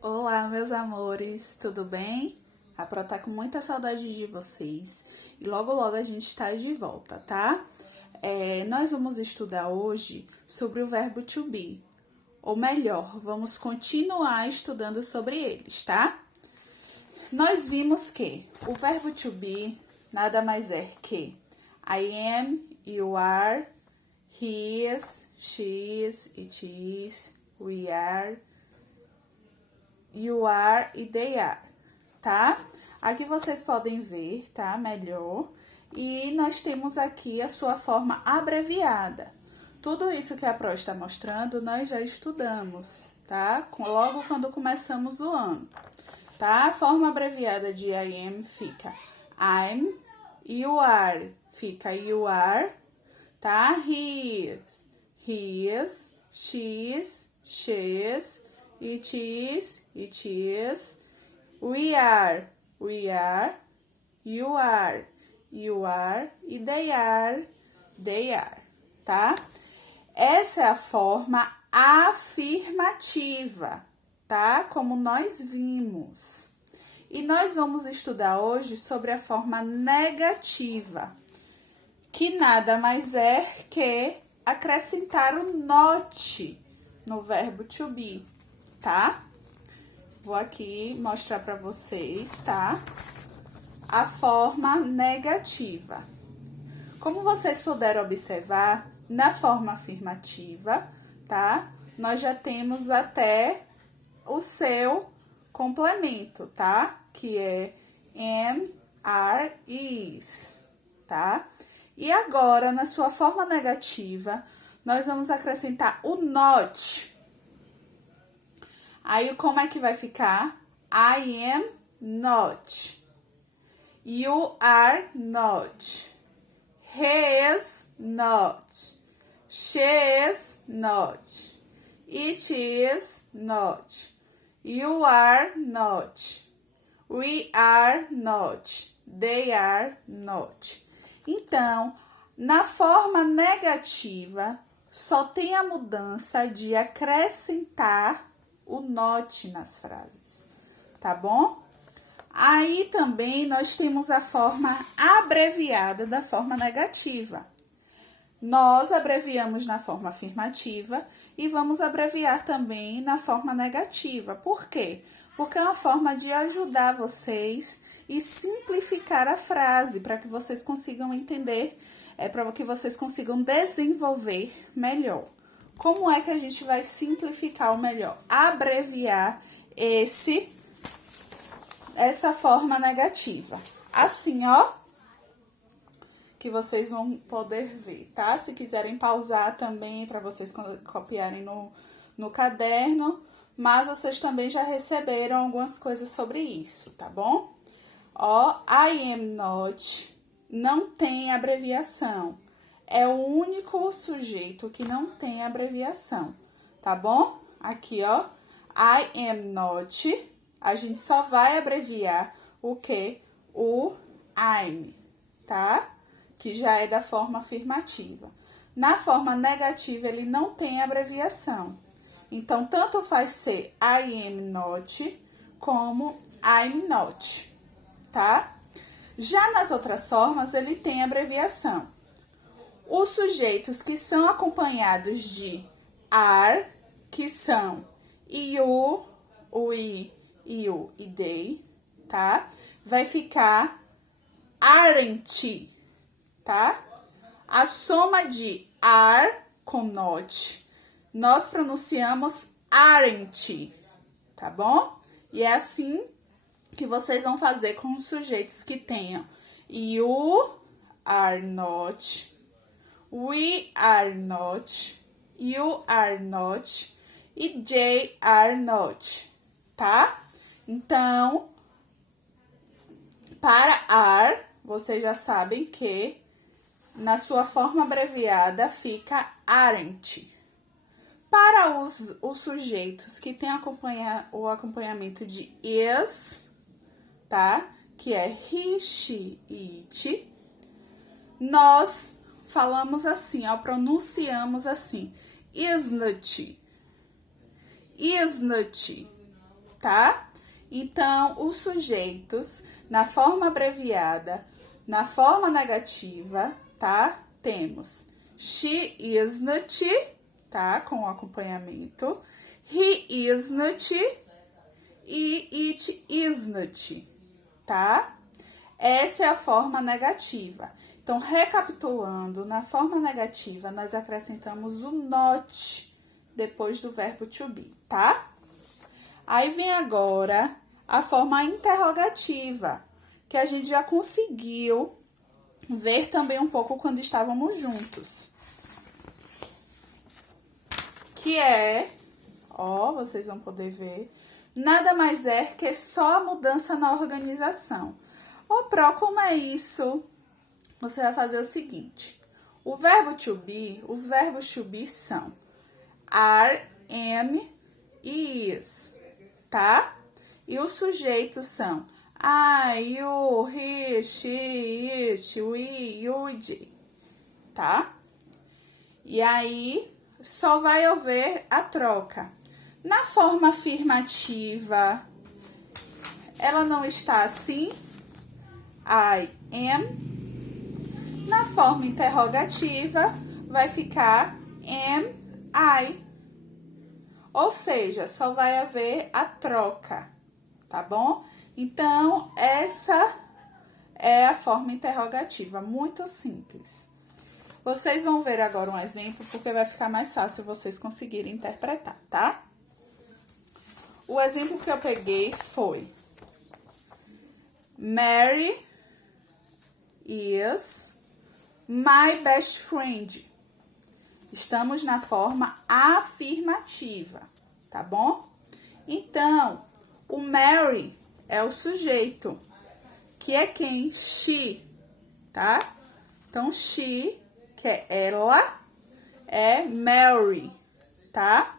Olá, meus amores, tudo bem? A Pro tá com muita saudade de vocês e logo logo a gente está de volta, tá? Nós vamos estudar hoje sobre o verbo to be, ou melhor, vamos continuar estudando sobre eles, tá? Nós vimos que o verbo to be nada mais é que I am, you are, he is, she is, it is, we are, you are e they are, tá? Aqui vocês podem ver, tá? Melhor. E nós temos aqui a sua forma abreviada. Tudo isso que a Pro está mostrando, nós já estudamos, tá? Logo quando começamos o ano, tá? A forma abreviada de I am fica I'm, you are fica you are, tá? He is, she is, it is, we are, you are e they are, tá? Essa é a forma afirmativa, tá? Como nós vimos. E nós vamos estudar hoje sobre a forma negativa, que nada mais é que acrescentar o not no verbo to be, tá? Vou aqui mostrar para vocês, tá? A forma negativa. Como vocês puderam observar, na forma afirmativa, tá? Nós já temos até o seu complemento, tá? Que é am, are e is, tá? E agora, na sua forma negativa, nós vamos acrescentar o not. Aí, como é que vai ficar? I am not. You are not. He is not. She is not. It is not. You are not. We are not. They are not. Então, na forma negativa, só tem a mudança de acrescentar o not nas frases, tá bom? Aí também nós temos a forma abreviada da forma negativa. Nós abreviamos na forma afirmativa e vamos abreviar também na forma negativa. Por quê? Porque é uma forma de ajudar vocês e simplificar a frase para que vocês consigam entender, para que vocês consigam desenvolver melhor. Como é que a gente vai simplificar o melhor? Abreviar essa forma negativa. Assim, ó, que vocês vão poder ver, tá? Se quiserem pausar também para vocês copiarem no caderno, mas vocês também já receberam algumas coisas sobre isso, tá bom? Ó, I am not não tem abreviação. É o único sujeito que não tem abreviação, tá bom? Aqui, ó, I am not, a gente só vai abreviar o quê? O I'm, tá? Que já é da forma afirmativa. Na forma negativa, ele não tem abreviação. Então, tanto faz ser I am not como I'm not, tá? Já nas outras formas, ele tem abreviação. Os sujeitos que são acompanhados de are, que são you, we, you e they, tá? Vai ficar aren't, tá? A soma de are com not, nós pronunciamos aren't, tá bom? E é assim que vocês vão fazer com os sujeitos que tenham you are not, we are not, you are not e they are not, tá? Então, para are, vocês já sabem que na sua forma abreviada fica aren't. Para os sujeitos que têm o acompanhamento de is, tá? Que é he, she e it, nós falamos assim, ó, pronunciamos assim, isn't, tá? Então, os sujeitos, na forma abreviada, na forma negativa, tá? Temos she isn't, tá? Com o acompanhamento. He isn't e it isn't, tá? Essa é a forma negativa. Então, recapitulando, na forma negativa, nós acrescentamos o not depois do verbo to be, tá? Aí vem agora a forma interrogativa, que a gente já conseguiu ver também um pouco quando estávamos juntos. Que é, ó, vocês vão poder ver, nada mais é que só a mudança na organização. Ô, Pro, como é isso? Você vai fazer o seguinte, o verbo to be, os verbos to be são are, am e is, tá? E os sujeitos são I, you, he, she, it, we, you, they, tá? E aí, só vai haver a troca. Na forma afirmativa, ela não está assim, I am. Na forma interrogativa, vai ficar am I. Ou seja, só vai haver a troca, tá bom? Então, essa é a forma interrogativa, muito simples. Vocês vão ver agora um exemplo, porque vai ficar mais fácil vocês conseguirem interpretar, tá? O exemplo que eu peguei foi Mary is my best friend. Estamos na forma afirmativa, tá bom? Então, o Mary é o sujeito, que é quem? She, tá? Então, she, que é ela, é Mary, tá?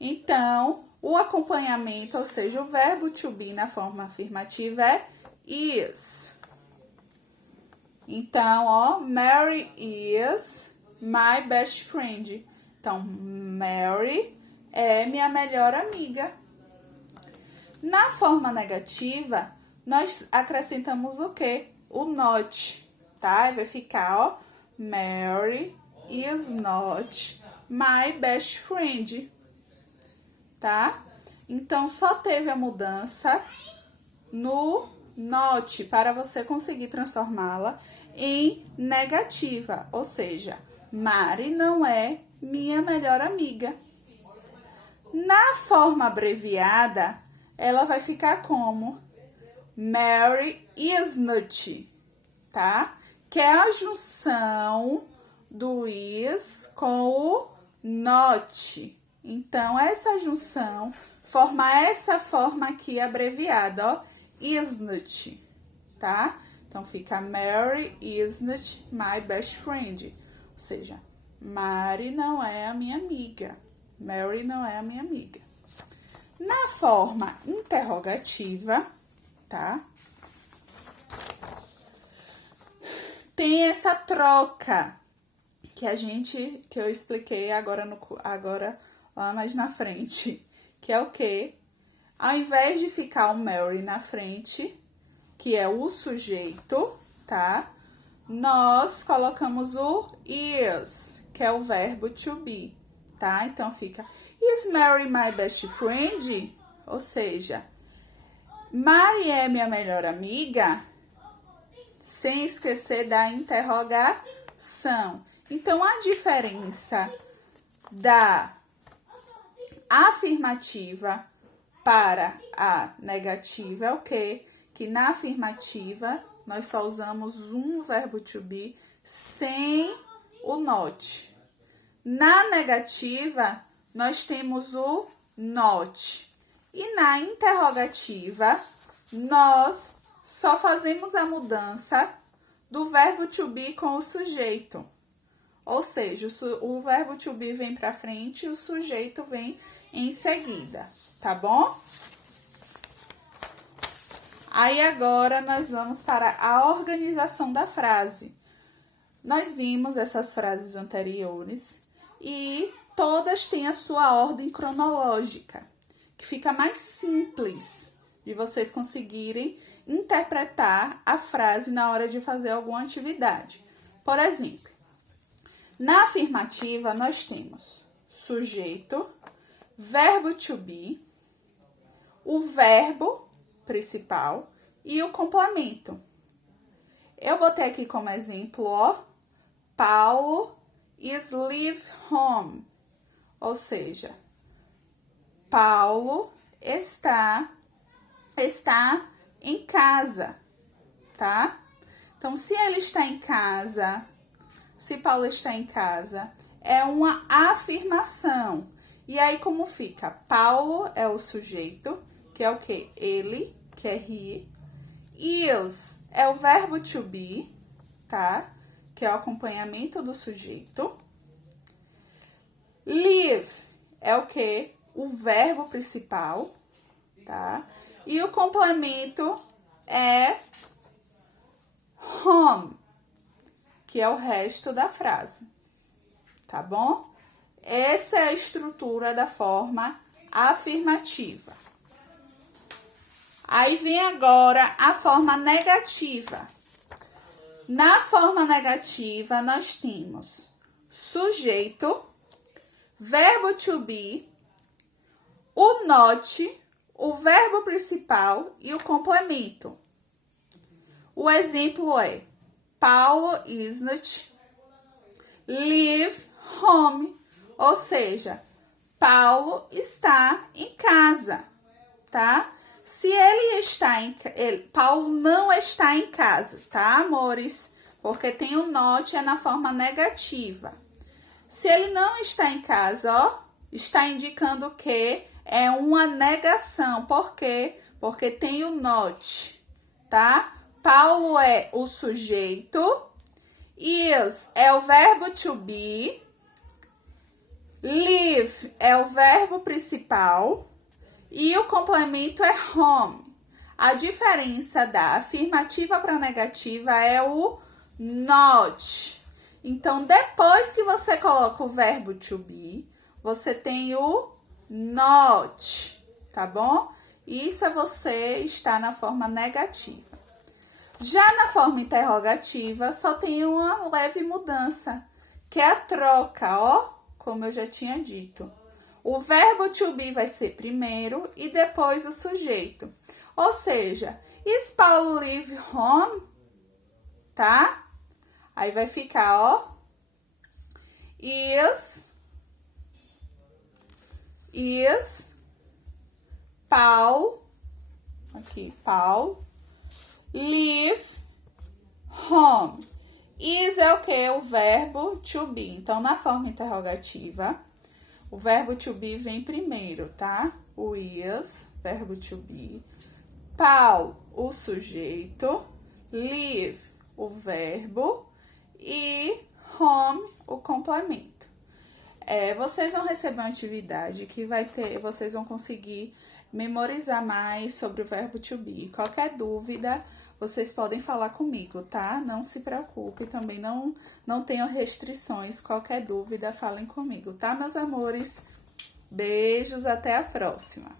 Então, o acompanhamento, ou seja, o verbo to be na forma afirmativa é is. Então, ó, Mary is my best friend. Então, Mary é minha melhor amiga. Na forma negativa, nós acrescentamos o quê? O not, tá? Vai ficar, ó, Mary is not my best friend, tá? Então, só teve a mudança no not para você conseguir transformá-la em negativa, ou seja, Mari não é minha melhor amiga. Na forma abreviada, ela vai ficar como Mary isn't, tá? Que é a junção do is com o not. Então, essa junção forma essa forma aqui abreviada, ó, isn't, tá? Então, fica Mary isn't my best friend. Ou seja, Mary não é a minha amiga. Mary não é a minha amiga. Na forma interrogativa, tá? Tem essa troca que eu expliquei agora lá mais na frente, que é o quê? Ao invés de ficar o Mary na frente, que é o sujeito, tá? Nós colocamos o is, que é o verbo to be, tá? Então, fica, is Mary my best friend? Ou seja, Mary é minha melhor amiga? Sem esquecer da interrogação. Então, a diferença da afirmativa para a negativa é o quê? Que na afirmativa, nós só usamos um verbo to be sem o not. Na negativa, nós temos o not. E na interrogativa, nós só fazemos a mudança do verbo to be com o sujeito. Ou seja, o verbo to be vem para frente e o sujeito vem em seguida, tá bom? Aí, agora, nós vamos para a organização da frase. Nós vimos essas frases anteriores e todas têm a sua ordem cronológica, que fica mais simples de vocês conseguirem interpretar a frase na hora de fazer alguma atividade. Por exemplo, na afirmativa nós temos sujeito, verbo to be, o verbo principal e o complemento. Eu botei aqui como exemplo, ó, Paulo is leave home, ou seja, Paulo está em casa, tá? Então, se ele está em casa, se Paulo está em casa, é uma afirmação. E aí, como fica? Paulo é o sujeito, que é o quê? Ele, que é he. Is é o verbo to be, tá? Que é o acompanhamento do sujeito. Live é o quê? O verbo principal, tá? E o complemento é home, que é o resto da frase, tá bom? Essa é a estrutura da forma afirmativa. Aí vem agora a forma negativa. Na forma negativa, nós temos sujeito, verbo to be, o not, o verbo principal e o complemento. O exemplo é Paulo isn't leave home, ou seja, Paulo está em casa, tá? Se ele está Paulo não está em casa, tá, amores? Porque tem o not, é na forma negativa. Se ele não está em casa, ó, está indicando que é uma negação. Por quê? Porque tem o not, tá? Paulo é o sujeito, is é o verbo to be, live é o verbo principal e o complemento é home. A diferença da afirmativa para negativa é o not. Então, depois que você coloca o verbo to be, você tem o not, tá bom? Isso é você estar na forma negativa. Já na forma interrogativa, só tem uma leve mudança, que é a troca, ó, como eu já tinha dito. O verbo to be vai ser primeiro e depois o sujeito. Ou seja, is Paulo leave home? Tá? Aí vai ficar, ó, is Paul, aqui, Paul, leave home. Is é o que? O verbo to be. Então, na forma interrogativa, o verbo to be vem primeiro, tá? O is, verbo to be. Paul, o sujeito. Leave, o verbo. E home, o complemento. Vocês vão receber uma atividade que vocês vão conseguir memorizar mais sobre o verbo to be. Qualquer dúvida, vocês podem falar comigo, tá? Não se preocupe, também não tenham restrições. Qualquer dúvida, falem comigo, tá, meus amores? Beijos, até a próxima!